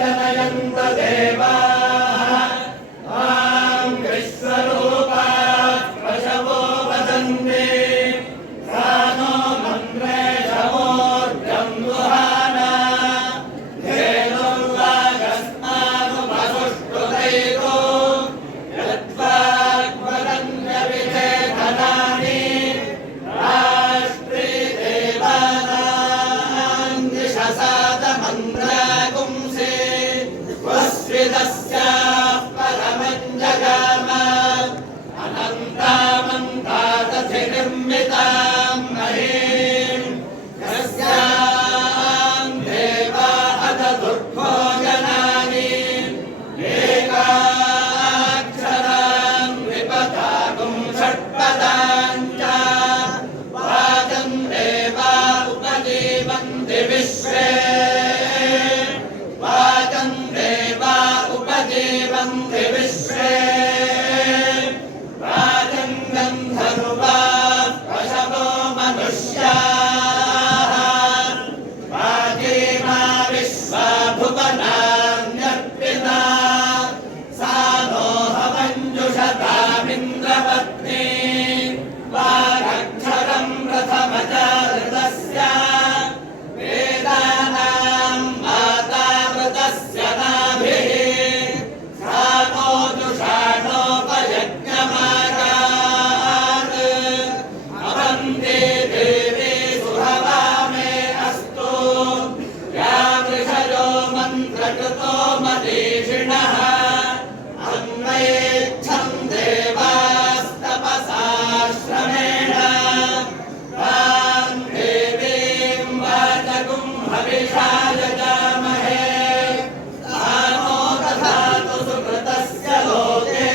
जनयन्त देवाः तां विश्वरूपा पशवो वदन्ति सा नो मन्त्रे शमोर्जं दुहाना धेनुर्वागस्मानुमसुष्टुतैको यद्वाग्वरन्यविधेधनानि राष्ट्रे देवानां दिशसादमन्द्रागुंसे वस्विदस्याः परमञ्जगाम अनन्तामन्तादधिनिर्मितां महीम् यस्यां देवा अदधुर्भोजनानि एकाक्षरां विपदागुं षट्पदाञ्च वाचं देवा उपजीवन्ति विश्वे वाचं देवा उपजीवन्ति विश्वे वाचं गन्धर्वाः पशवो मनुष्याः वाचीमा विश्वा भुवनान्यर्पिता सा नो हवञ्जुषतामिन्द्रपत्नी वागक्षरं प्रथमजातस्य वेदानां माता मृतस्य नाभिः सा नो जुषाणोपयज्ञमागात् अवन्ते देवी सुहवामे अस्तु या वृषयो मन्त्रकृतो मनीषिणः अन्वयेच्छं देवास्तपसाश्रमेण तां देवीं वाचकुं हविषा यजामहे सा नो दधातु सुकृतस्य लोके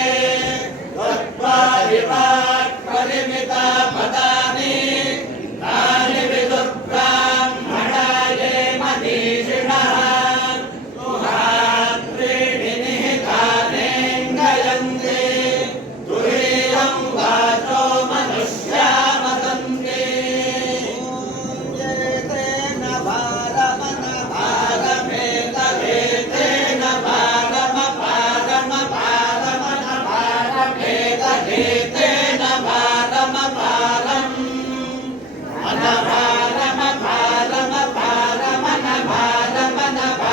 त्वत्पारिवाक्परिमिता पदानि तानि विदुर्ब्राह्मणाये मनीषिणः तुहात्रीणि निहितानेऽङ्गयन्ति तुरीयं वाचो मनुष्या वदन्ति येतेन भारमनभारमेतहेतेन भारमपारमपारमनभारमेतहेतेन भारमपारम्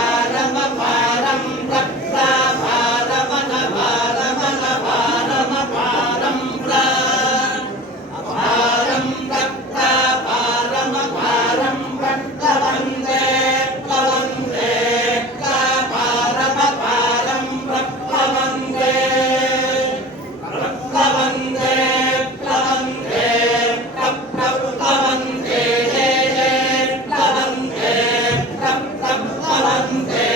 अनभारमपारमपारमनभारमनभारमपारं रक्तापारमनभारमनभारमपारं अपारं रक्तापारमपारं रक्तवन्दे प्लवन्दे कापारमपारं रक्तवन्दे रक्तवन्दे प्लवन्दे प्लवन्दे प्लवन्दे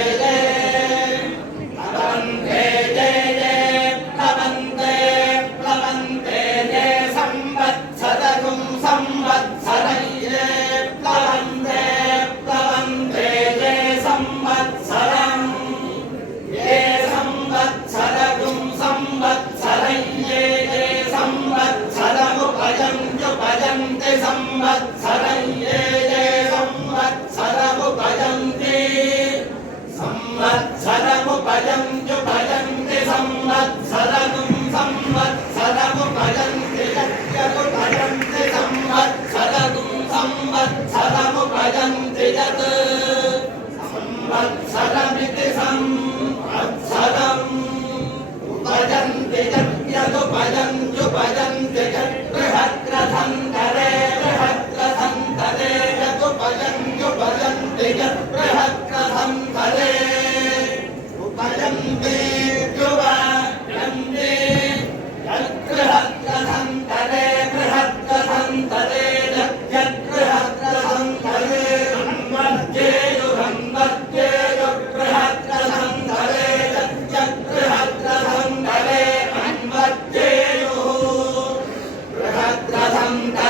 प्लवन्दे प्लवन्दे प्लवन्दे प्लवन्दे संवत्सरगुं संवत्सरय्ये प्लवन्दे प्लवन्दे संवत्सरम् ये संवत्सरगुं संवत्सरय्ये संवत्सरमुपयन्त्युपयन्ति संवत्सरय्ये संवत्सरमुपयन्ति संवत्सरमुपयन्त्युपयन्ति संवत्सरगुं संवत्सरमुपयन्ति यद्यमुपयन्ति संवत्सरगुं संवत्सरमुपयन्ति यत् संवत्सरमिति संवत्सरम् उपयन्ति यद्यदुपयन्त्युपयन्ति यद्बृहद्रथन्तरे बृहद्रथन्तरे यदुपयन्त्युपयन्ति यद्बृहद्रथन्तरे उपयन्ति युवयन्ति यद्बृहद्रथन्तरे बृहद्रथन्तरे यद्यद्बृहद्रथन्तरे अन्वज्जेयुरन्वज्जेयुर्बृहद्रथन्तरे यद्यद्बृहद्रथन्तरे अन्वज्जेयुः बृहद्रथन्तरे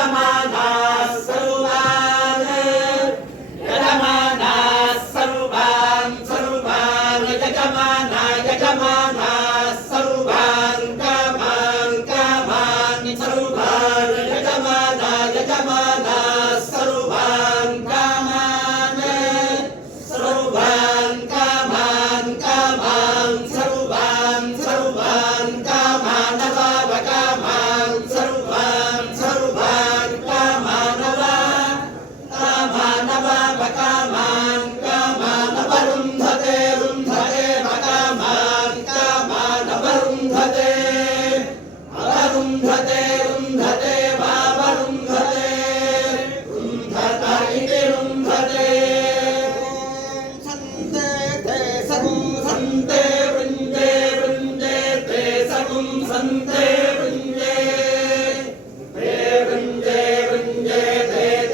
यजमानाः सर्वान् यजमानाः सर्वान् सर्वान् यजमानाः सर्वान् कामान् कामान् सर्वान् यजमानाः सर्वान् कामान् सर्वान् कामान् कामान् सर्वान् सर्वान् कामान् कामान् सर्वान् सर्वान् कामान् कामान् कामान् वरुन्धते रुन्धते कामान् कामान् वरुन्धते अवरुन्धते रुन्धते वावरुन्धते रुन्धत इति रुन्धते सन्ते ते सकुं सन्ते वृञ्जे वृञ्जे ते सकुं सन्ते वृञ्जे ते वृञ्जे वृञ्जे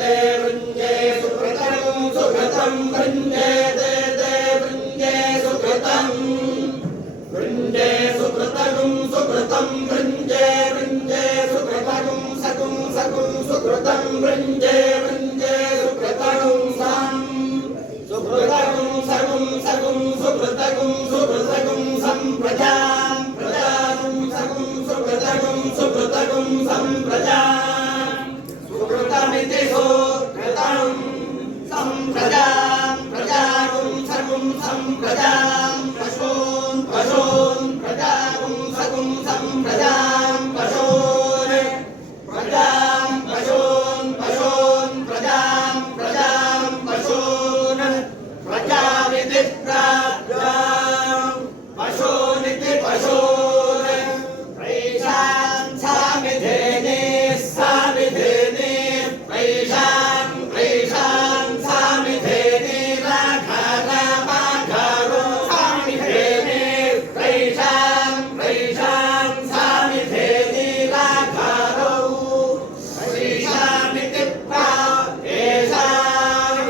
ते वृञ्जे सुकृतं सुकृतं वृञ्जे ते वृञ्जे सुकृतं वृञ्जे सुकृतं सुकृतं वृञ्जे वृञ्जे सुकृतं सकुं सकुं सुकृतं वृञ्जे वृञ्जे सुकृतं सं सुकृतं सकुं सकुं सुकृतं सुकृतं सं प्रजां प्रजां सकुं सुकृतं सुकृतं सं प्रजां सुकृतमिति सुकृतं सं प्रजां प्रजां सकुं सं प्रजां पशून् पशून् प्रजां सकुं सं प्रजां पशून् प्रजां पशून् पशून् प्रजां प्रजां पशून् प्रजामिति प्रजां पशूनिति पशून् प्रैषां सामिधेने सामिधेने प्रैषां प्रैषां सामिधेने राघारा माघारो सामिधेने प्रैषां प्रैषां सामिधेने राघारो प्रैषामिति प्रैषां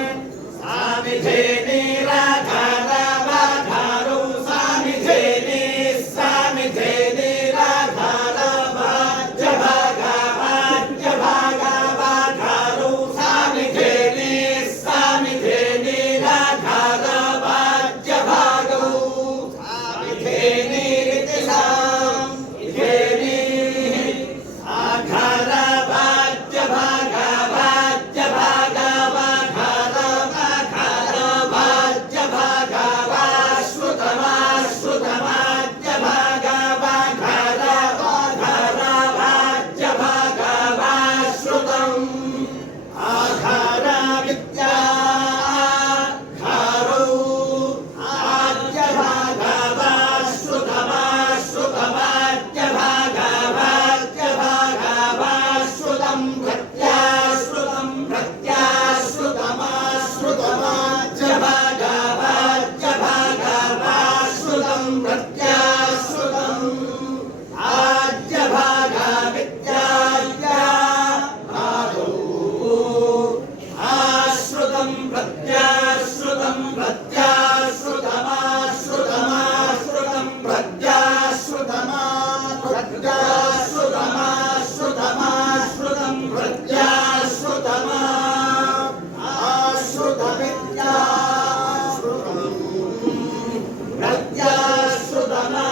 सामिधेने राघारा माघारो सामिधेने सामिधेने राघारा वाज्यभागा वाघारो सामिधेने सामिधेने राघारा वाज्यभागो सामिधेने इति सामिधेने आघारा वाज्यभागा वाज्यभागा वाघारा वाघारा वाज्यभागा वाश्रुतमाश्रुतमाज्यभागा वाघारा वाघारा वाज्यभागा वाश्रुतम् आघारा विद्या घारौ आज्यभागा वाश्रुतमाश्रुतमाज्यभागा वाज्यभागा वाश्रुतं प्रत्याश्रुतं प्रत्याश्रुतमाश्रुतमाज्यभागा वाज्यभागा वाश्रुतं प्रत्याश्रुतम् आज्यभागा विद्याज्या आदौ आश्रुतं प्रत्याश्रुतं प्रत्याश्रुतमाश्रुतमाश्रुतं प्रत्याश्रुतमाश्रुतमाश्रुतमाश्रुतं प्रत्याश्रुतमा आश्रुतविद्याश्रुतं प्रत्याश्रुतमा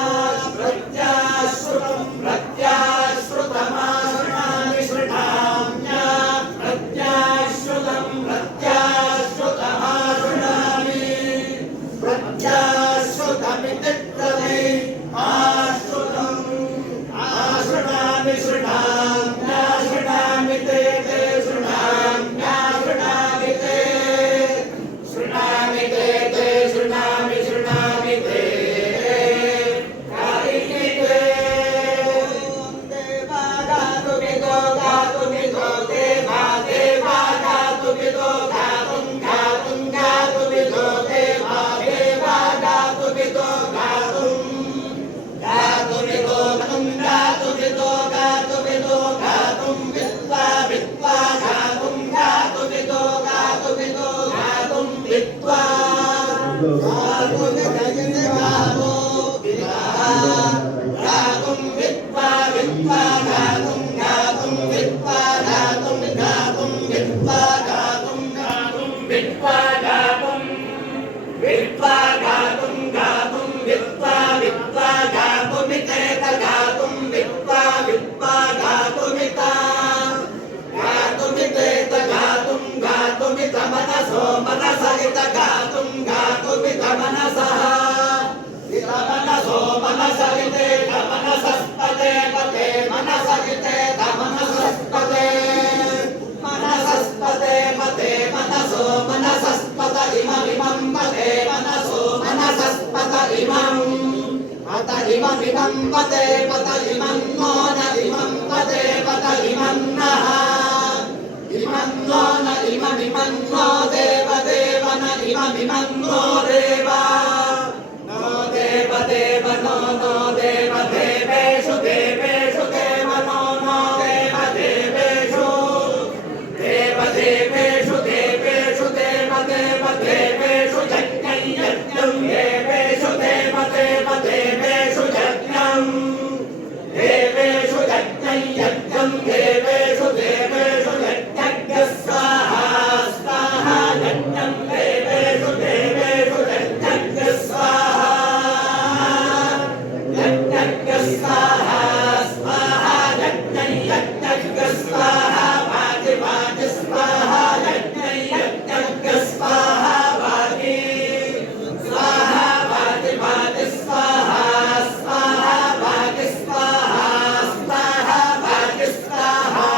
प्रत्याश्रुतं प्रत्याश्रुतमाश्रुणामि शृणाम्या प्रत्याश्रुतं प्रत्याश्रुतमाश्रुणामि प्रत्याश्रुतमिति प्रति आश्रुतम् आश्रुणामि शृणाम्या शृणामि ते शृणाम्या शृणामि ते शृणामि ते शृणामि शृणामि ते कारिणि ते देवा गातु विदो देवा देवा गातु विदो गातुं गातु विदो देवा देवा गातु विदो गातुं गातु विदो गातुं विद्वा विद्वा गातुं विदो गातुं विद्वा गातु विदयते गातु गातुं विद्वा विद्वा गातुं विद्वा गातुं इमं पते पत इमं नो न इमं पते पत इमं नः इमं नो न इममिमं नो देव देव न इममिमं नो देव नो देव देव नो नो देव देवेषु देवेषु देव नो नो देव देवेषु देव देवेषु देवेषु देव देव देवेषु यज्ञं यज्ञं देवेषु देव देव देवेषु यज्ञं देवेषु यज्ञं यज्ञं देवेषु देवेषु यज्ञज्ञ स्वाहा स्वाहा यज्ञं देवेषु देवेषु यज्ञज्ञ स्वाहा यज्ञज्ञ स्वाहा स्वाहा यज्ञं यज्ञज्ञ स्वाहा वाजि वाजि स्वाहा यज्ञं यज्ञज्ञ स्वाहा वाजि स्वाहा वाजि वाजि स्वाहा स्वाहा वाजि स्वाहा स्वाहा वाजि स्वाहा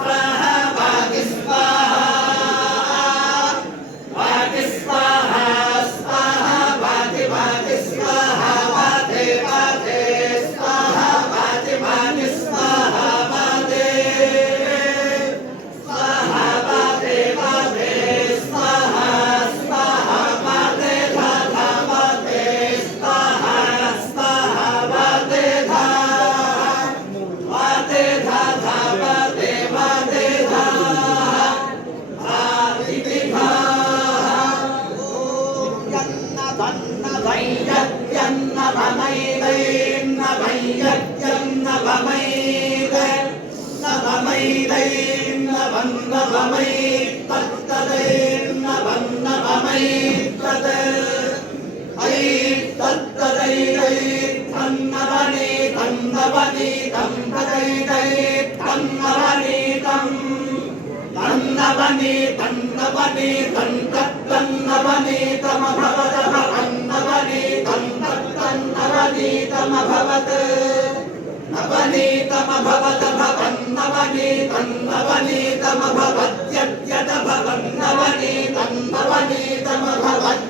स्वाहा वाजि स्वाहा वाजि स्वाहा स्वाहा वाजि वाजि स्वाहा वाजे वाजे स्वाहा वाजि वाजि स्वाहा वाजे स्वाहा वाजे वाजे स्वाहा स्वाहा वाजे धा धा वाजे स्वाहा स्वाहा वाजे धा वाजे धा धा वाजे वाजे धा इति धा यन्न धन्न भैयन्न भमैदैन भैयन्न भमैदैन भमैदैन भन्न भमै तत्तदैन भन्न भमै तत् ऐ तत्तदैदै धन्नवनि धन्नवनि धन्नदैदै धन्नवनीतं तन्नवनि तन्नवनि तन्तन्नवनीतमभवतः अन्नवनि तन्तन्नवनीतमभवत् नवनीतमभवत भवन्नवनि तन्नवनीतमभवत्यद्यत भवन्नवनि तन्नवनीतमभवत्